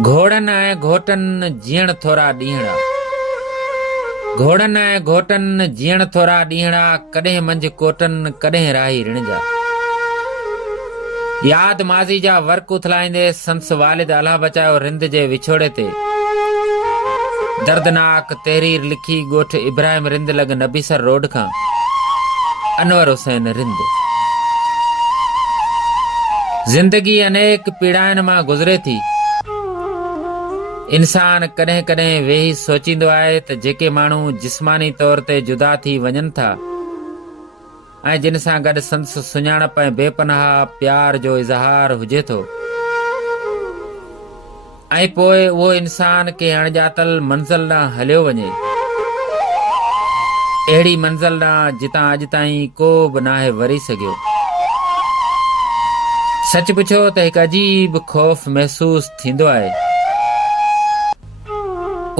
घोड़न ऐं घोटन जीअण थोरा ॾींहड़ा। घोड़न ऐं घोटन जीअण थोरा ॾींहड़ा, कॾहिं मंझ कोटन कॾहिं राही रिण जा। याद माज़ी जा वर्क उथलाईंदे संस वालिद अलाह बचायो रिंद जे विछोड़े ते। दर्दनाक तहरीर लिखी ॻोठ इब्राहिम रिंद लॻ नबीसर रोड खां अनवर हुसैन रिंद। ज़िंदगी अनेक पीड़ाइनि मां गुज़रे थी। इंसान कॾहिं कॾहिं वेही सोचींदो आहे त जेके माण्हू जिस्मानी तौर ते जुदा थी वञनि था ऐं जिन सां गॾु संस सुञाणप ऐं बेपनाह प्यार जो इज़हार हुजे थो, ऐं पोइ उहो इंसान के अणॼातल मंज़िल ॾांहुं हलियो वञे, अहिड़ी मंज़िल ॾांहुं जितां अॼु ताईं को बि नाहे वरी सघियो। सच पुछो त हिकु अजीब ख़ौफ़ महसूस थींदो आहे।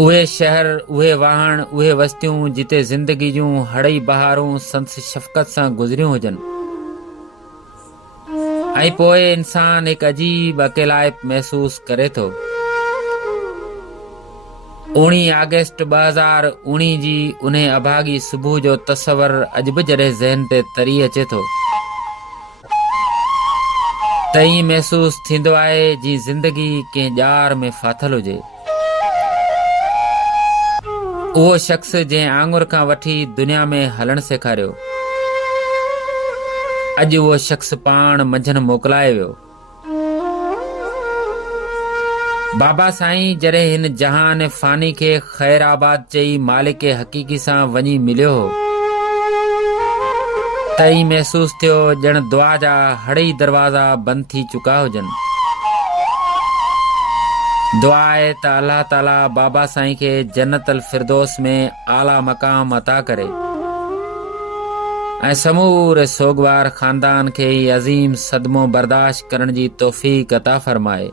उहे शहर, उहे वाहन, उहे वस्तियूं जिते ज़िंदगी जूं हड़ई बहारूं संस शफ़क़त सां गुज़रियूं हुजनि, ऐं पोइ इंसान हिकु अजीब अकेलाइप महसूस करे थो। 19 अगस्त 2019 जी उन अभागी सुबुह जो तस्वर अॼु बि जॾहिं ज़हन ते तरी अचे थो त ईअं महसूस थींदो आहे जीअं ज़िंदगी कंहिं ॼार में फाथल हुजे। उहो शख़्स जंहिं आङुर खां वठी दुनिया में हलणु सेखारियो, अॼु उहो शख़्स पाण मंझंदि मोकिलाए वियो। बाबा साईं जॾहिं हिन जहान फ़ानी खे ख़ैराबाद चई मालिक हक़ीक़ी सां वञी मिलियो हो त ई महसूस थियो ॼण दुआ जा हड़ई दरवाज़ा बंदि थी चुका हुजनि। दुआ आहे त अल्लाह ताला बाबा साईं खे जन्नत अल फिरदौस में आला मक़ाम अता करे ऐं समूरे सोगवार ख़ानदान खे अज़ीम सदमो बर्दाश्त करण जी तौफ़ीक़ अता फ़रमाए।